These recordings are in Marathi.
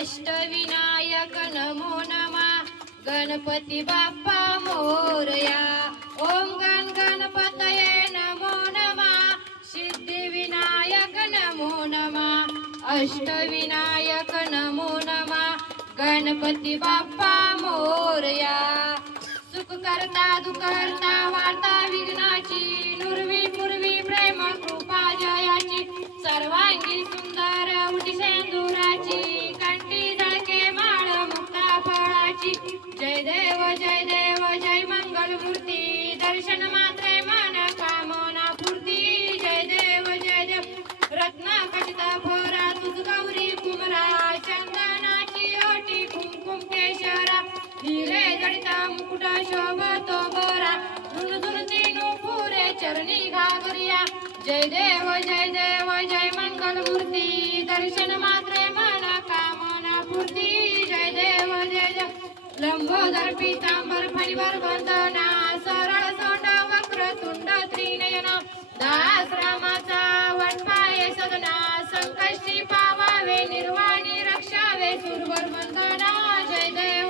अष्टविनायक नमो नमः गणपती बाप्पा मोरया। ओम गण गणपतये नमो नमः सिद्धिविनायक नमो नमः अष्टविनायक नमो नमः गणपती बाप्पा मोरया। सुख करता दुःख हरता वार्ता विघ्नाची नुरवी पूर्वी प्रेम कृपा जयाची सर्वांगी सुंदर उटी सेंदुराची कंठी झळके माळ मुक्ता फळाची। जय देव जय मंगल मूर्ती दर्शन मात्रे मन कामना पूर्ती। जय देव रत्न खचित भोरा तुझ गौरी कुमरा चंदनाची ओटी कुंकुम केशरा हिरे जडिता मुकुट शोभतो बोरा झुणझुणती नुपुरे चरणी घागरिया। जय देव जय मंगल मूर्ती दर्शन मात्रे मन कामना पूर्ती। जय देव लंबोदर पीतांबर फणीवर वंदना सरळ सोंड वक्रतुंड त्रिनयन दास रामाचा वटपाये सदना संकष्टी पावावे निर्वाणी रक्षावे सुरवर वंदना। जय देव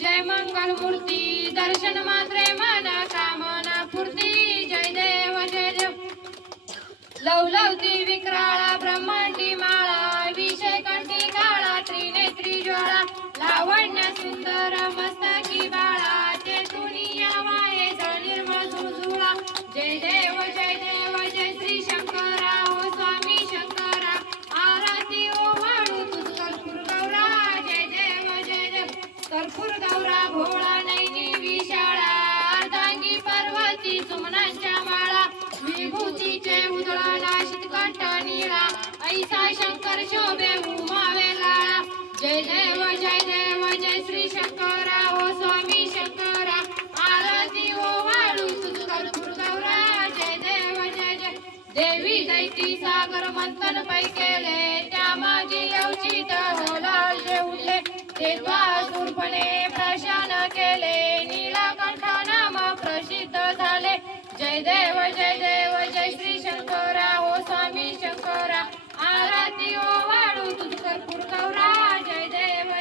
जय मंगल मूर्ती दर्शन मात्रे मन कामना पूर्ती। जय देव लवलवती विक्राळा ब्रह्मांडी माळा विषय कंठी काळा त्रिनेत्री ज्वाळा लावण्य सुंदर मस्तकी बाळा ते दुनिया वाये जळ निर्मळ झुळझुळा। जय देव जय श्री शंकरा हो स्वामी शंकरा आरती ओ वाळू तुझ कर्पूर गौरा। जय देव कर्पूर गौरा भोळा नैनी विशाळा अर्धांगी पर्वती सुमनांच्या माळा विभूतीचे उधळ नाशित कंठ निळा ऐसा शंकर शोभे उमावे लाळा। जय देव जय श्री शंकरा हो स्वामी शंकरा आरती ओ वाळू तुझ कर्पूर गौरा। जय देव देवी दैती सागर मंथन पै केले त्या माझी अवचित होला जेवले ते द्वासूरपणे प्रशान केले नीलकंठ नाम प्रसिद्ध झाले। जय देव जय श्री शंकरा हो स्वामी शंकरा आरती ओ वाळू तुझ कर्पूर गौरा। जय देव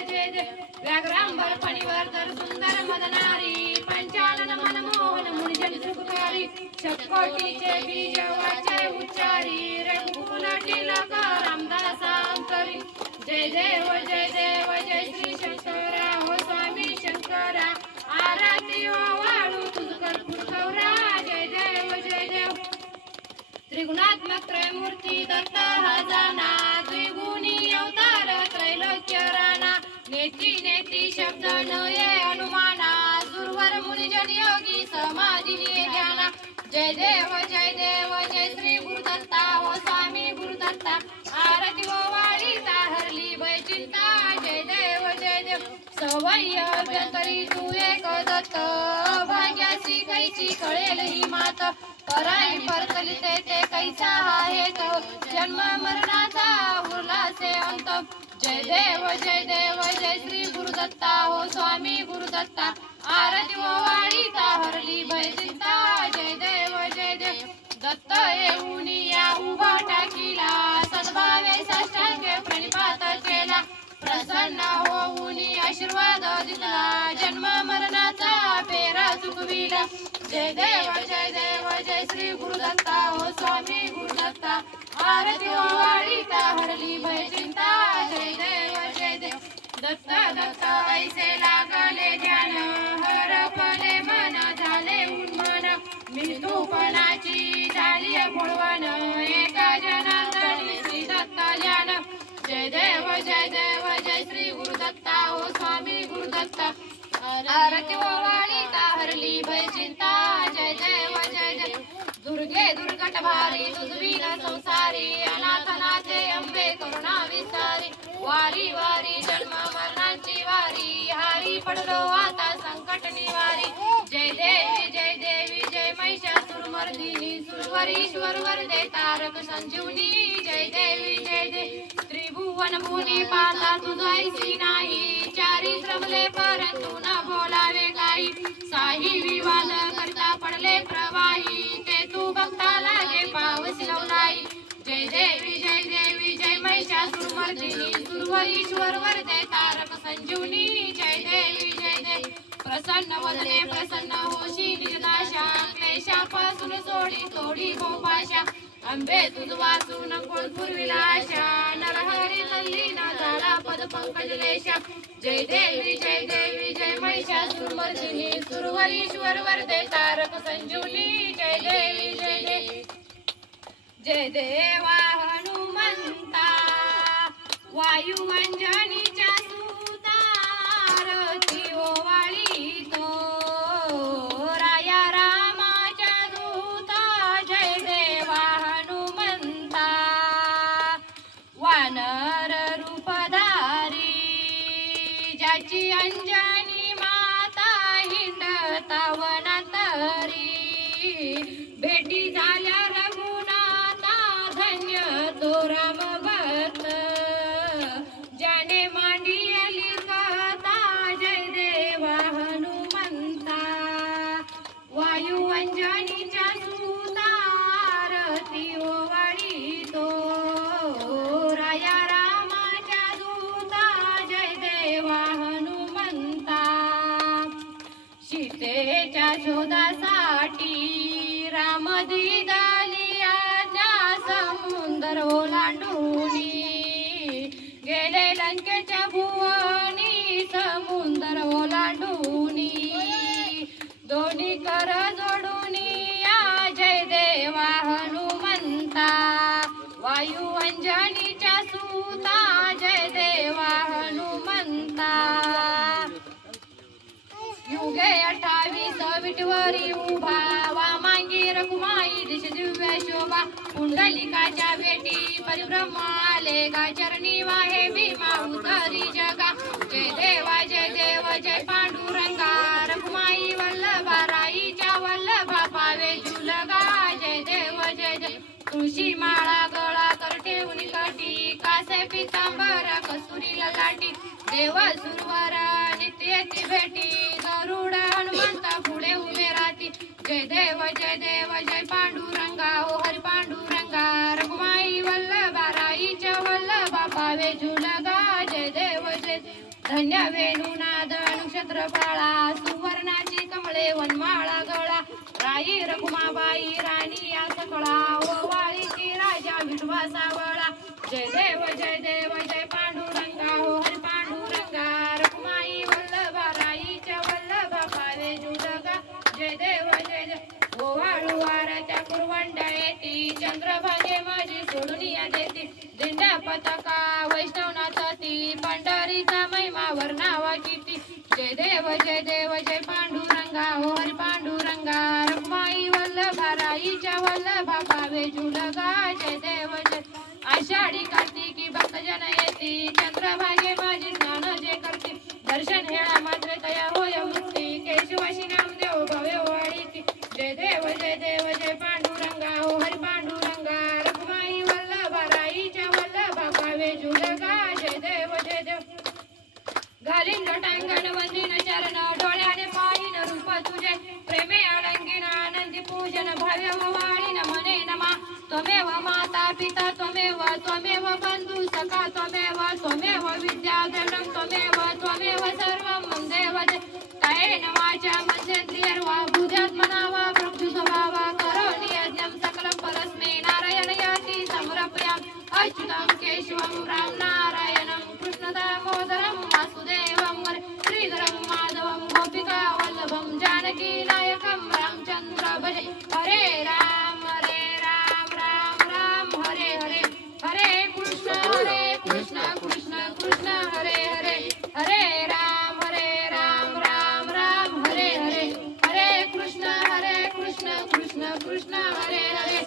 व्याघ्रांबर फणीवर तर सुंदर मदनारी पंचानन मनमोहन मुनिजन सुखकारी षटकोटीचे बीज वाचे उच्चारी रघुकुल टिलक रामदासांतरी। जय देव जय श्री शंकरा हो स्वामी शंकरा आरती ओ वाळू तुझ कर्पूर गौरा। जय देव त्रिगुणात्मक त्रयमूर्ती दत्त हा जाना द्विगुणी अवतार त्रैलोक्य राणा नेती शब्द नये अनुमाना सुरवर मुनिजन योगी समाधिनी ध्याना। जय देव जय श्री गुरुदत्ता हो स्वामी गुरुदत्ता आरती ओ वाळीता हरली भय चिंता। जय देव सवय्य अभ्यंतरी तू एक दत्त भाग्यासी कैची कळेल ही मात पराई परतलिते ते कैसा आहे तो जन्म मरणाचा उरलासे अंत। जय देव जय श्री गुरुदत्ता हो स्वामी गुरुदत्ता आरती ओ वाळीता हरली भय चिंता। जय देव दत्त येऊन या उभा टाकीला सद्भावे साष्टांगे प्रणिपात केला प्रसन्न होऊन आशीर्वाद दिला जन्म मरणाचा फेरा चुकविला। जय देव जय श्री गुरुदत्ता हो स्वामी गुरुदत्ता आरती ओ वाळीता हरली भय चिंता। जय देव दत्त ऐसे लागले ध्यान हरपले मन झाले उन्मन मृत्यूपणाची झाली फोडवण एका जनार्दनी श्री दत्त ध्यान। जय देव जय श्री गुरुदत्ता हो स्वामी गुरुदत्ता आरती ओ वाळीता हरली भय चिंता। जय देव दुर्गे दुर्गट भारी तुझवीन संसारी अनाथनाथे अंबे करुणा विसारी वारी वारी जन्म मरणाची वारी हारी पडलो आता संकट निवारी। जय देवी जय महिषासुरमर्दिनी सुरवरीश्वर वरदे तारक संजीवनी। जय देवी त्रिभुवन भुवनी पाता तुझ ऐसी नाही चारी श्रमले परंतु न बोलावे काही साही विवाद करता पडले प्रवाही ते तू भक्ता लागे पावसी लवलाई। जय देवी जय महिषासुर सुरमर्दिनी सुरवरीश्वर वरदे तारक संजीवनी जय देवी जय देवी प्रसन्न वदने प्रसन्न होशी निजनाशा क्लेशापासून सोडी तोडी गोपाशा अंबे तुझ वाचून कोण पूर्वीला आशा नरहरी तल्लीन झाला पद पंकज लेशा जय देवी जय महिषासुरमर्दिनी सुरवरीश्वर वरदे तारक संजीवनी जय देवी जय देवा हनुमंता वायू अंजनीच्या सुतारती ओवाळी तो राया रामाच्या दूता जय देवा हनुमंता वानर रूपधारी ज्याची अंजनी माता हिंडता वनांतरी भेटी झाल्या रघुनाथा धन्य तो राम भक्त ज्याने मांडियली कथा जय देवा हनुमंता वायू अंजनीच्या सुतारती ओवाळी तो राया रामाच्या दूता जय देवा हनुमंता सीतेच्या शोधासाठी राम दिदाली आज्ञा समुंदर ओलांडूनी गेले लंकेच्या भुवनी समुंदर ओलांडूनी दोन्ही कर जोडूनी या जय देवा हनुमंता वायू अंजनीच्या सुता जय देवा हनुमंता युगे 28 विटवरी उभा वामांगी रघुमाई दिश दिव्य शोभा कुंडलिकाच्या भेटी परिभ्रम आले गा चरणी वाहे भीमा उतरी जगा जय देव जय पांडुरंगा रघुमाई वल्लभा राईच्या वल्लभा पावे झुलगा जय देव तुळशी माळा गळा कर ठेवून कटी कासे पितांबर कस्तुरी ललाटी देव सुरवर नित्य ती भेटी गरुड हनुमंत पुढे उभे राहती जय देव जय पांडुरंगा ओ हरी पांडुरंगा रघुमाई वल्लभा राईच्या वल्लभा पावे झुलगा जय देव धन्य वेणुनाद नक्षत्र फाळा सुवर्णाची कमळे वनमाळा गळा राई रघुमाबाई राणी या सकळा ओवाळीची राजा विठवा सावळा जय देव जय पांडुरंगा हो हरी पांडुरंगा रघुमाई वल्लभा राईच्या वल्लभा पावे झुलगा जय देव ओवाळू वाराच्या कुरवंडा येती चंद्रभागे माझी सोडून या देती दिंड्या पताका वैष्णवनाचा ती पंढरीचा महिमा वर्णावा किती जय देव जय पांडुरंगा हो हरी पांडुरंगा रखमाई वल्लभा राईच्या वल्लभा पावे झुलगा जय देव आषाढी कार्तिकी भक्तजन येती चंद्रभागे माझी स्नान जे करते दर्शन हेळा मात्र तया होय मुक्ती केशवाशी नामदेव भव्य वाढीती जय देव जय पांडुरंगा हो हरी पांडुरंगा रखमाई वल्लभा राईच्या वल्लभा पावे झुलगा जय देव घालीन लोटांगण वंदीन चरण डोळ्याने पाहिन रूप तुझे प्रेमे अलंकीन आनंदी पूजन भाव्य वाळीन मने नमा त्वमेव माता पिता त्वमेव बंधु सखा त्वमेव विद्याधनं त्वमेव सर्वं देव कायेन वाचा मनसेन्द्रियर्वा बुद्ध्यात्मना वा प्रकृति स्वभावा करोमि यज्ञं सकलं परस्मै नारायण याति समर्पयामि अच्युतं केशवं राम नारायणं कृष्ण दामोदरं वासुदेवं श्रीधरं माधवं गोपिका वल्लभं जानकी नायकं रामचंद्र भजे हरे राम राम राम हरे हरे हरे कृष्ण कृष्ण कृष्ण हरे हरे हरे राम राम राम हरे हरे हरे कृष्ण कृष्ण हरे हरे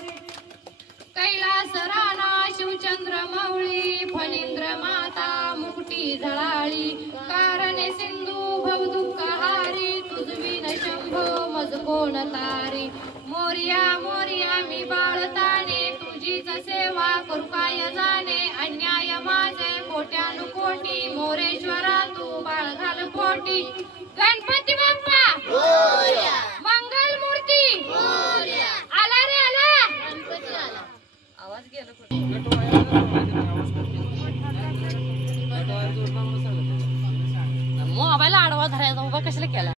कैलास राणा शिवचंद्र मौळी फणींद्र माता मुकुटी झळाळी कारणे सिंधू भवदुःखहारी तुझविन शंभो मज कोण तारी मोरिया मी बाळताने तुझीच सेवा करू काय जाणे अन्याय माझे कोट्यानुकोटी मोरेश्वरा तू बाळ घाल पोटी गणपती बाप्पा मंगल मूर्ती आला रे आला गणपती आला आवाज गेला तवा धरायचा उभा कशाला केला?